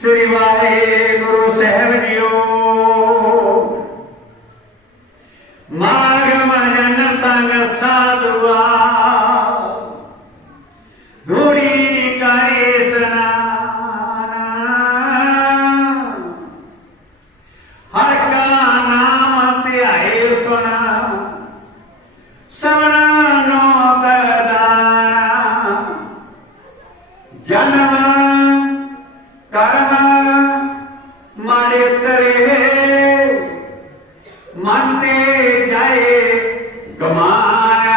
ਸ੍ਰੀ ਵਾਹਿਗੁਰੂ ਸਾਹਿਬ JIO. ਮਾਗ ਮਜਨ ਸੰਗ ਸਾਧੁਆ। ਗੁਰੀ ਕਰੇ ਸਨਾਨ। ਹਰ ਕਾ ਨਾਮ ਧਿਆਏ ਸੁਣਾ। ਸਵਣਾ ਨੋ ਬਦਾਨਾ ਜਨਮ ਕਰਮ ਮਨ ਤੇ ਜਾਏ ਗਮਾਨਾ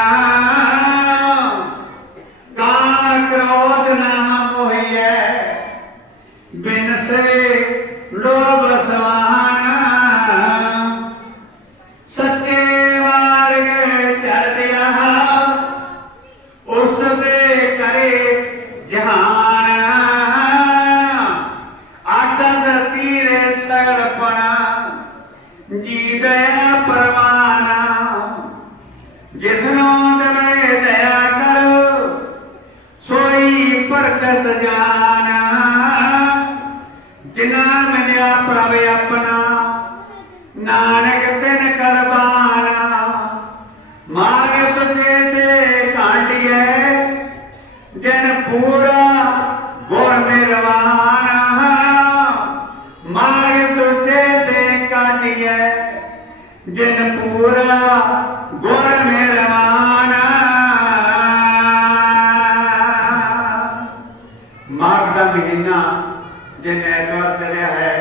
ਕਾਮ ਕ੍ਰੋਧ ਨਾ ਮੋਹੀਐ ਬਿਨ ਸੇ ਜੀ ਦਇਆ ਪਰਵਾਨਾ, ਜਿਸਨੂੰ ਦਵੇ ਦਇਆ ਕਰ, ਸੋਈ ਪਰਕਸ ਜਾਣਾ ਜਿਨਾ ਮਨਿਆ ਪ੍ਰਭ ਆਪਣਾ, ਨਾਨਕ ਤਿਨ ਕਰਬਾਨਾ ਜਨ ਪੂਰਾ ਗੁਰ ਨਿਰਵਾਣਾ। ਮਾਘ ਦਾ ਮਹੀਨਾ ਜਿਨ ਐਤਵਾਰ ਚੜਿਆ ਹੈ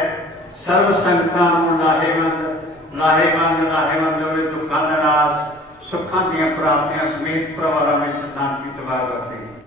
ਸਰਬ ਸੰਗਤਾਂ ਨੂੰ ਲਾਹੇਵੰਦ ਲਾਹੇਵੰਦ ਲਾਹੇਵੰਦ ਹੋਵੇ ਦੁੱਖਾਂ ਦਾ ਨਾਸ਼ ਸੁੱਖਾਂ ਦੀਆਂ ਪ੍ਰਾਪਤੀਆਂ ਸਮੇਤ ਪਰਿਵਾਰਾਂ ਵਿੱਚ ਸ਼ਾਂਤੀ ਤਬਾਹ ਬਖਸ਼ੇ